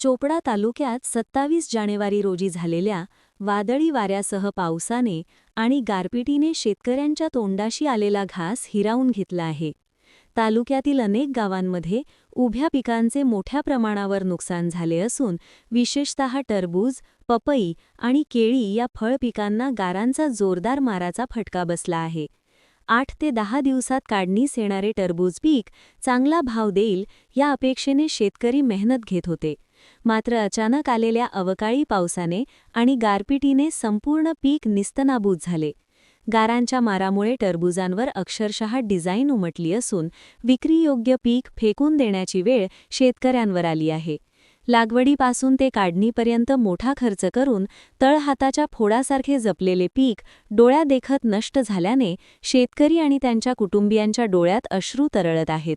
चोपडा तालुक्यात 27 जानेवारी रोजी झालेल्या वादळी वाऱ्यासह पावसाने आणि गारपिटीने शेतकऱ्यांच्या तोंडाशी आलेला घास हिरावून घेतला आहे. तालुक्यातील अनेक गावांमध्ये उभ्या पिकांचे मोठ्या प्रमाणावर नुकसान झाले असून विशेषतः टरबूज, पपई आणि केळी या फळ पिकांना गारांचा जोरदार माराचा फटका बसला आहे. 8 ते 10 दिवसात काढणीस येणारे टरबूज पीक चांगला भाव देईल या अपेक्षेने शेतकरी मेहनत घेत होते. मात्र अचानक आलेल्या अवकाळी पावसाने आणि गारपिटीने संपूर्ण पीक निस्तनाबूत झाले. गारांच्या मारामुळे टरबुजांवर अक्षरशः डिझाईन उमटली असून विक्रीयोग्य पीक फेकून देण्याची वेळ शेतकऱ्यांवर आली आहे. लागवडीपासून ते काढणीपर्यंत मोठा खर्च करून तळहाताच्या फोडासारखे जपलेले पीक डोळ्यादेखत नष्ट झाल्याने शेतकरी आणि त्यांच्या कुटुंबियांच्या डोळ्यात अश्रू तरळत आहेत.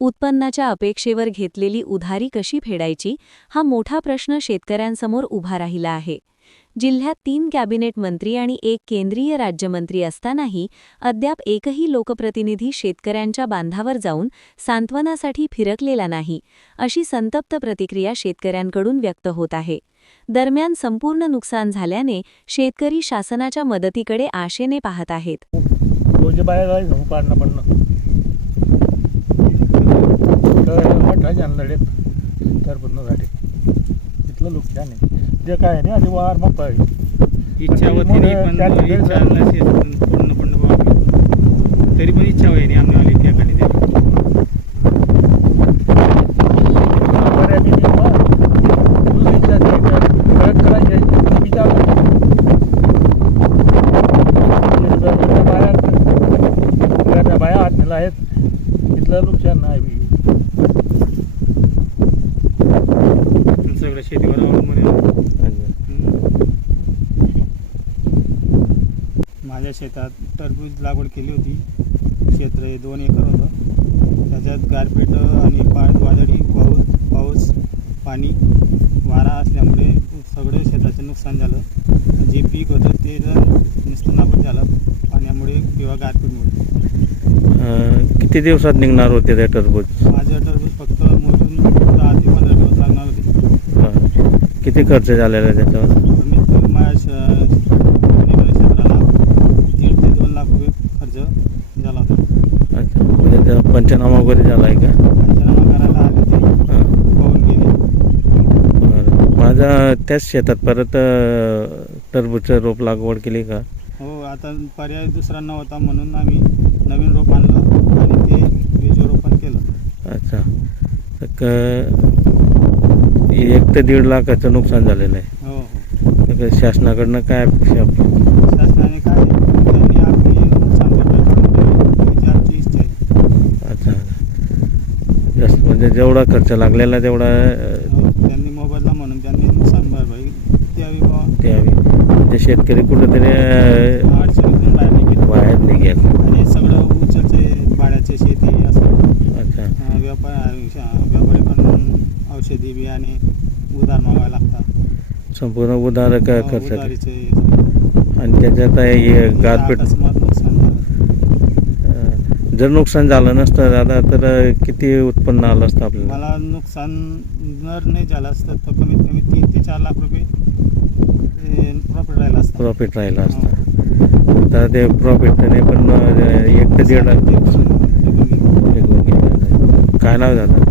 उत्पन्नाच्या अपेक्षेवर घेतलेली उधारी कशी फेडायची हा मोठा प्रश्न शेतकऱ्यांसमोर उभा राहिला आहे. जिल्ह्यात 3 कॅबिनेट मंत्री आणि 1 केंद्रीय राज्यमंत्री असतानाही अद्याप एकही लोकप्रतिनिधी शेतकऱ्यांच्या बांधावर जाऊन सांत्वनासाठी फिरकलेला नाही, अशी संतप्त प्रतिक्रिया शेतकऱ्यांकडून व्यक्त होत आहे. दरम्यान संपूर्ण नुकसान झाल्याने शेतकरी शासनाच्या मदतीकडे आशेने पाहत आहेत. नुकसान जे काय नाही आधी वार मग इच्छा होती नाही पण पूर्ण तरी पण इच्छा होई नाही आम्ही आली त्या खाली बाया हात नेला आहेत तिथलं नुकसान नाही. सगळं शेतीवर अवलंबून. माझ्या शेतात टरबूज लागवड केली होती. क्षेत्र हे 2 एकर होतं. त्याच्यात गारपीट आणि वादळी पाऊस पाणी वारा असल्यामुळे सगळं शेताचं नुकसान झालं. जे पीक होतं ते निस्तनाबूत झालं पाण्यामुळे किंवा गारपीटमुळे. किती दिवसात निघणार होते ते टरबूज? माझं टरबूज फक्त मोजून 10 ते 15 दिवस लागणार होते. किती खर्च झालेला आहे त्याच्यावर? कमीत माझ्या क्षेत्राला 1.5 ते 2 लाख रुपये खर्च झाला होता. अच्छा, म्हणजे त्याचा पंचनामा वगैरे झाला आहे का? पंचनामा करायला आले ते पाहून गेले. बरं, माझा त्याच शेतात परत टरबूजचं रोप लागवड केली का? हो, आता पर्याय दुसरा नव्हता म्हणून आम्ही नवीन रोप आणलं आणि ते बीजरोपण केलं. अच्छा, 1 ते 1.5 लाखाचं नुकसान झालेलं आहे. हो हो. तर शासनाकडनं काय अपेक्षा आपली? शासनाने काय त्यांनी आम्ही नुकसान आमची इच्छा आहे. अच्छा, जास्त म्हणजे जेवढा खर्च लागलेला तेवढा त्यांनी मोबदला म्हणून त्यांनी नुकसान भरपाई द्यावी द्यावी. म्हणजे शेतकरी कुठेतरी अडचणीतून बाहेर निघेल. आणि सगळं उचलचे भाड्याचे शेती असं. अच्छा, व्यापारी पण औषधी बियाणे उधार मागावे लागतात. संपूर्ण उधार खर्च. उधारीचे आणि त्याच्यात हे गारपीट अकस्मात नुकसान झालं. जर नुकसान झालं नसतं दादा तर किती उत्पन्न आलं असतं आपल्याला? मला नुकसान जर नाही झालं असतं तर कमीत कमी 3 ते 4 लाख रुपये प्रॉफिट राहिला असतं. तर ते प्रॉफिटने पण 1 ते 1.5 लाख निघून गेलं. काय नाव झालं?